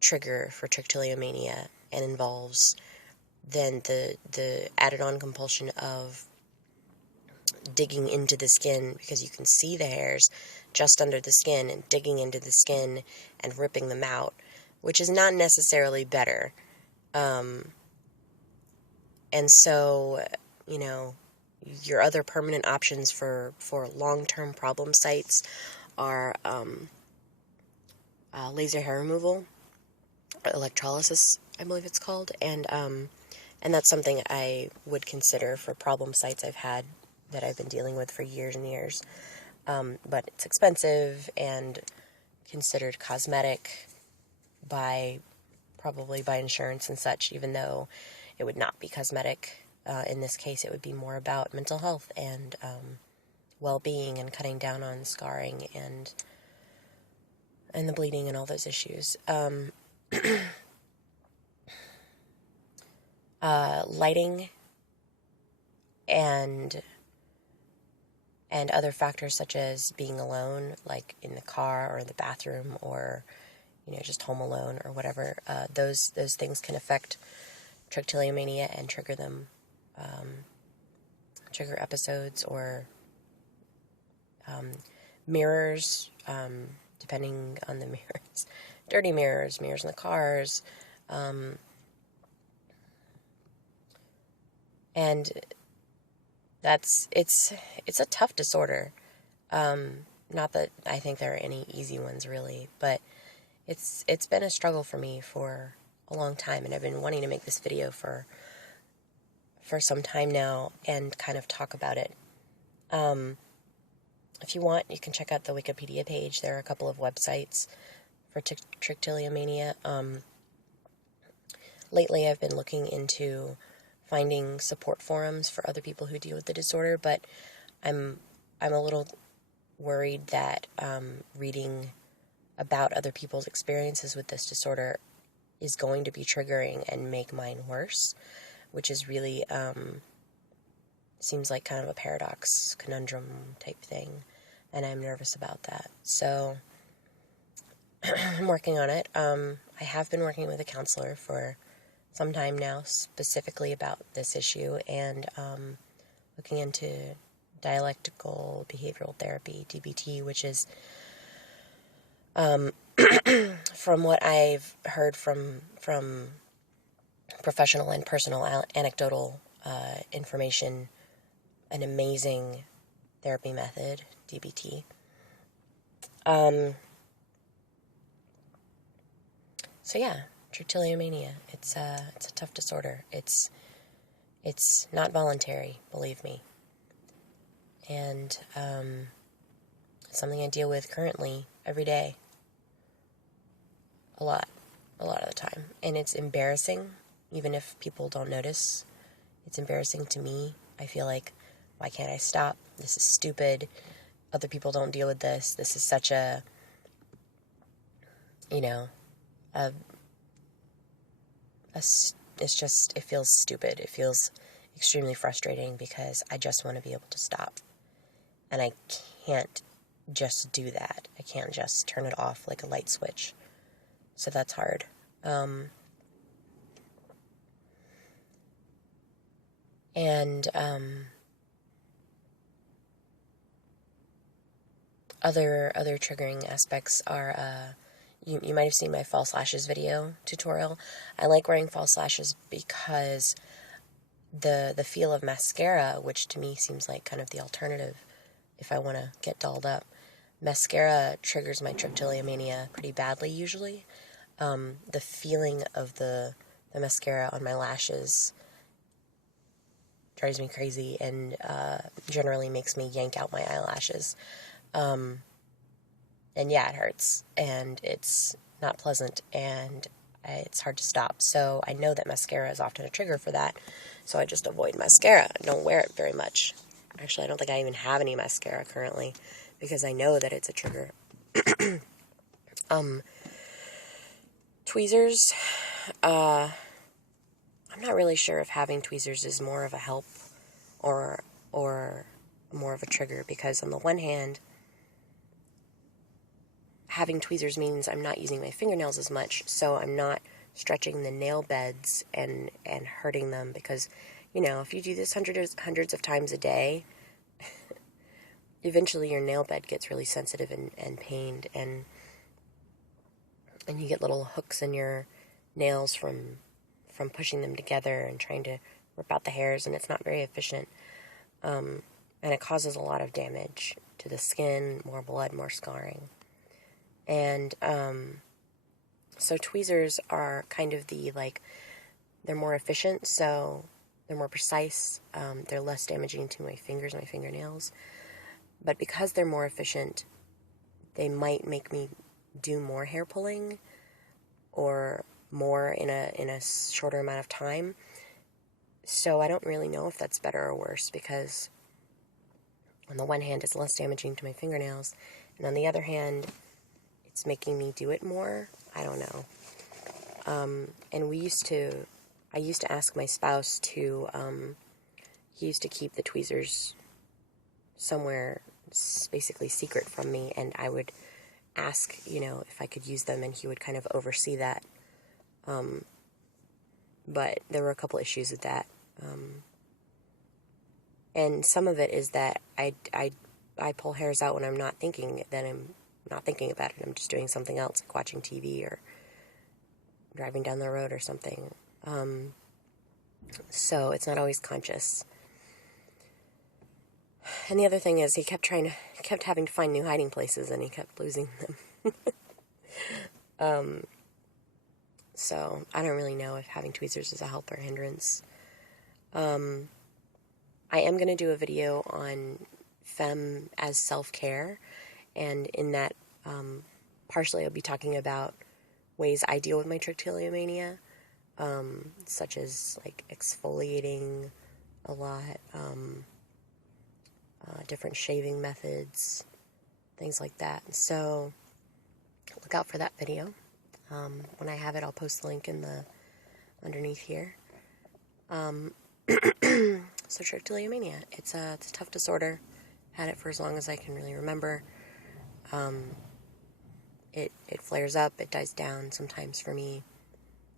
trigger for trichotillomania and involves then the added on compulsion of digging into the skin, because you can see the hairs just under the skin, and digging into the skin and ripping them out, which is not necessarily better. And so, your other permanent options for long-term problem sites are laser hair removal, electrolysis, I believe it's called, and that's something I would consider for problem sites I've had that I've been dealing with for years and years. But it's expensive and considered cosmetic probably by insurance and such, even though it would not be cosmetic. In this case, it would be more about mental health and well-being and cutting down on scarring and the bleeding and all those issues. Lighting and other factors such as being alone, like in the car or the bathroom or, just home alone or whatever, those things can affect trichotillomania and trigger them, trigger episodes, or mirrors, depending on the mirrors, dirty mirrors in the cars, and it's a tough disorder. Not that I think there are any easy ones really, but it's been a struggle for me for a long time, and I've been wanting to make this video for some time now and kind of talk about it. If you want, you can check out the Wikipedia page. There are a couple of websites for trichotillomania. Lately, I've been looking into finding support forums for other people who deal with the disorder, but I'm a little worried that reading about other people's experiences with this disorder is going to be triggering and make mine worse, which is really seems like kind of a paradox, conundrum type thing, and I'm nervous about that. So I'm working on it. I have been working with a counselor for some time now, specifically about this issue, and looking into dialectical behavioral therapy, DBT, which is, from what I've heard from professional and personal anecdotal information, an amazing therapy method, DBT. So yeah, trichotillomania. It's a tough disorder. It's not voluntary, believe me, and it's something I deal with currently every day. A lot of the time, and it's embarrassing, even if people don't notice. It's embarrassing to me. I feel like, why can't I stop? This is stupid. Other people don't deal with this. This is such a, it feels stupid. It feels extremely frustrating because I just want to be able to stop. And I can't just do that. I can't just turn it off like a light switch. So that's hard. Other triggering aspects are, you might have seen my false lashes video tutorial. I like wearing false lashes because the feel of mascara, which to me seems like kind of the alternative if I want to get dolled up. Mascara triggers my trichotillomania pretty badly usually. The feeling of the mascara on my lashes drives me crazy and generally makes me yank out my eyelashes. And yeah, it hurts, and it's not pleasant, and it's hard to stop. So I know that mascara is often a trigger for that, so I just avoid mascara. I don't wear it very much. Actually, I don't think I even have any mascara currently, because I know that it's a trigger. Tweezers, I'm not really sure if having tweezers is more of a help or more of a trigger, because on the one hand, having tweezers means I'm not using my fingernails as much, so I'm not stretching the nail beds and hurting them, because, you know, if you do this hundreds of times a day, eventually your nail bed gets really sensitive and pained, and you get little hooks in your nails from pushing them together and trying to rip out the hairs, and it's not very efficient. And it causes a lot of damage to the skin, more blood, more scarring. And so tweezers are kind of they're more efficient, so they're more precise, they're less damaging to my fingers, my fingernails. But because they're more efficient, they might make me do more hair pulling or more in a shorter amount of time. So I don't really know if that's better or worse, because on the one hand, it's less damaging to my fingernails, and on the other hand, it's making me do it more. I don't know. And I used to ask my spouse to, he used to keep the tweezers somewhere basically secret from me, and I would ask, you know, if I could use them, and he would kind of oversee that. But there were a couple issues with that. And some of it is that I pull hairs out when I'm not thinking, then I'm not thinking about it. I'm just doing something else, like watching TV or driving down the road or something. So it's not always conscious. And the other thing is, he kept having to find new hiding places, and he kept losing them. So I don't really know if having tweezers is a help or a hindrance. I am going to do a video on femme as self-care, and in that, partially I'll be talking about ways I deal with my trichotillomania, such as like exfoliating a lot, different shaving methods, things like that. So look out for that video. When I have it, I'll post the link in the underneath here. So trichotillomania, it's a tough disorder. Had it for as long as I can really remember. It flares up, it dies down sometimes for me.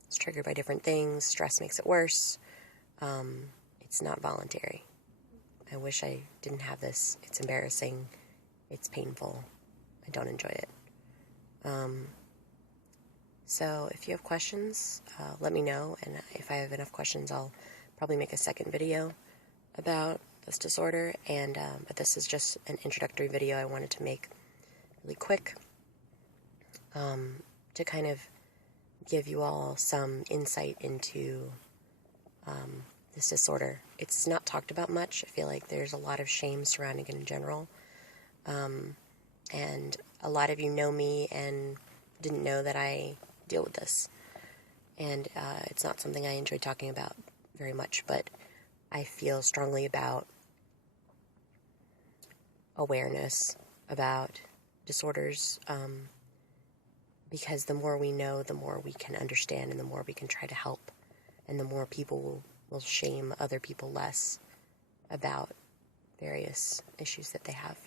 It's triggered by different things. Stress makes it worse. It's not voluntary. I wish I didn't have this. It's embarrassing. It's painful. I don't enjoy it. So if you have questions, let me know, and if I have enough questions, I'll probably make a second video about this disorder, and but this is just an introductory video I wanted to make really quick, to kind of give you all some insight into this disorder. It's not talked about much. I feel like there's a lot of shame surrounding it in general, and a lot of you know me and didn't know that I deal with this, and it's not something I enjoy talking about very much, but I feel strongly about awareness about disorders, because the more we know, the more we can understand, and the more we can try to help, and the more people will shame other people less about various issues that they have.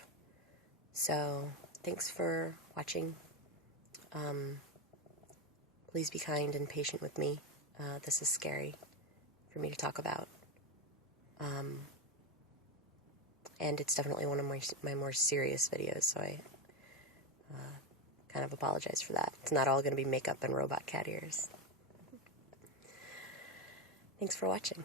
So thanks for watching. Please be kind and patient with me. This is scary for me to talk about. And it's definitely one of my more serious videos, so I kind of apologize for that. It's not all going to be makeup and robot cat ears. Thanks for watching.